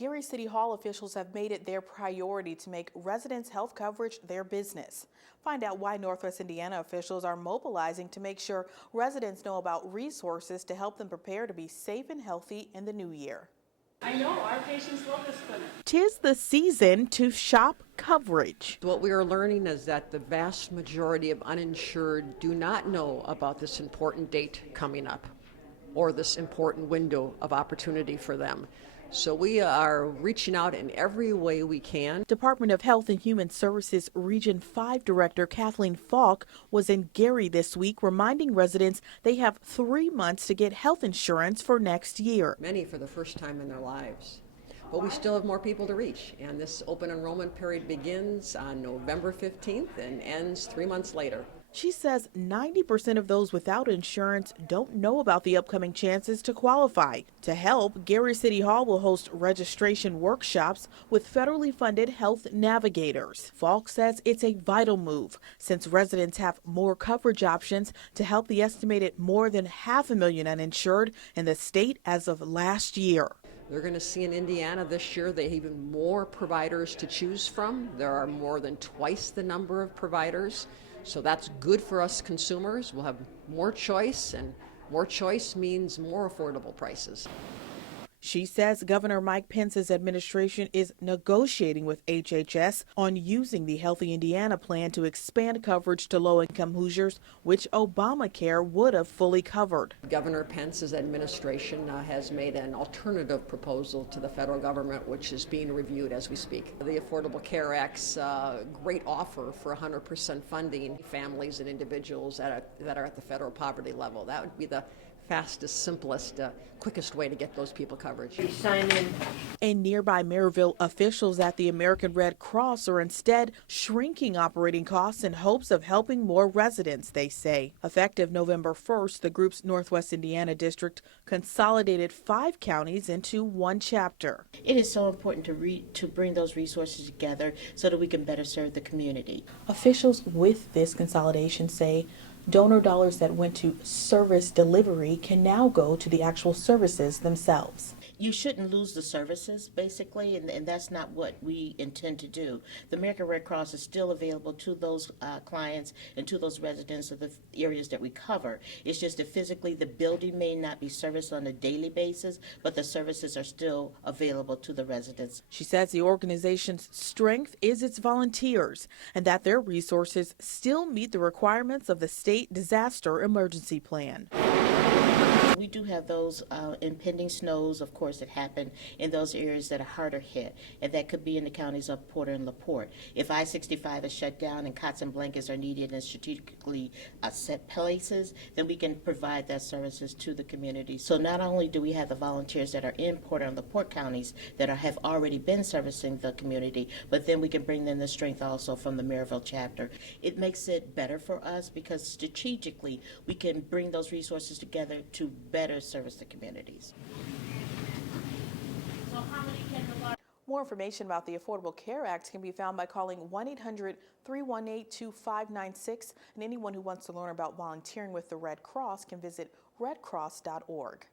Gary City Hall officials have made it their priority to make residents' health coverage their business. Find out why Northwest Indiana officials are mobilizing to make sure residents know about resources to help them prepare to be safe and healthy in the new year. I know, our patients love this clinic. 'Tis the season to shop coverage. What we are learning is that the vast majority of uninsured do not know about this important date coming up or this important window of opportunity for them. So we are reaching out in every way we can. Department of Health and Human Services Region 5 Director Kathleen Falk was in Gary this week reminding residents they have 3 months to get health insurance for next year. Many for the first time in their lives. But we still have more people to reach, and this open enrollment period begins on November 15th and ends 3 months later. She says 90% of those without insurance don't know about the upcoming chances to qualify. To help, Gary City Hall will host registration workshops with federally funded health navigators. Falk says it's a vital move since residents have more coverage options to help the estimated more than 500,000 uninsured in the state as of last year. They're going to see in Indiana this year they have even more providers to choose from. There are more than twice the number of providers. So that's good for us consumers. We'll have more choice, and more choice means more affordable prices. She says Governor Mike Pence's administration is negotiating with HHS on using the Healthy Indiana plan to expand coverage to low-income Hoosiers, which Obamacare would have fully covered. Governor Pence's administration has made an alternative proposal to the federal government, which is being reviewed as we speak. The Affordable Care Act's great offer for 100% funding families and individuals that are at the federal poverty level. That would be the fastest, simplest, quickest way to get those people coverage. Sign in. In nearby Maryville, officials at the American Red Cross are instead shrinking operating costs in hopes of helping more residents, they say. Effective November 1st, the group's Northwest Indiana district consolidated 5 counties into one chapter. It is so important to bring those resources together so that we can better serve the community. Officials with this consolidation say donor dollars that went to service delivery can now go to the actual services themselves. You shouldn't lose the services, basically, and that's not what we intend to do. The American Red Cross is still available to those clients and to those residents of the areas that we cover. It's just that physically the building may not be serviced on a daily basis, but the services are still available to the residents. She says the organization's strength is its volunteers and that their resources still meet the requirements of the state disaster emergency plan. We do have those impending snows, of course, that happen in those areas that are harder hit, and that could be in the counties of Porter and LaPorte. If I-65 is shut down and cots and blankets are needed in strategically set places, then we can provide that services to the community. So not only do we have the volunteers that are in Porter and LaPorte counties that have already been servicing the community, but then we can bring in the strength also from the Maryville chapter. It makes it better for us because strategically we can bring those resources together to better service the communities. More information about the Affordable Care Act can be found by calling 1-800-318-2596, and anyone who wants to learn about volunteering with the Red Cross can visit redcross.org.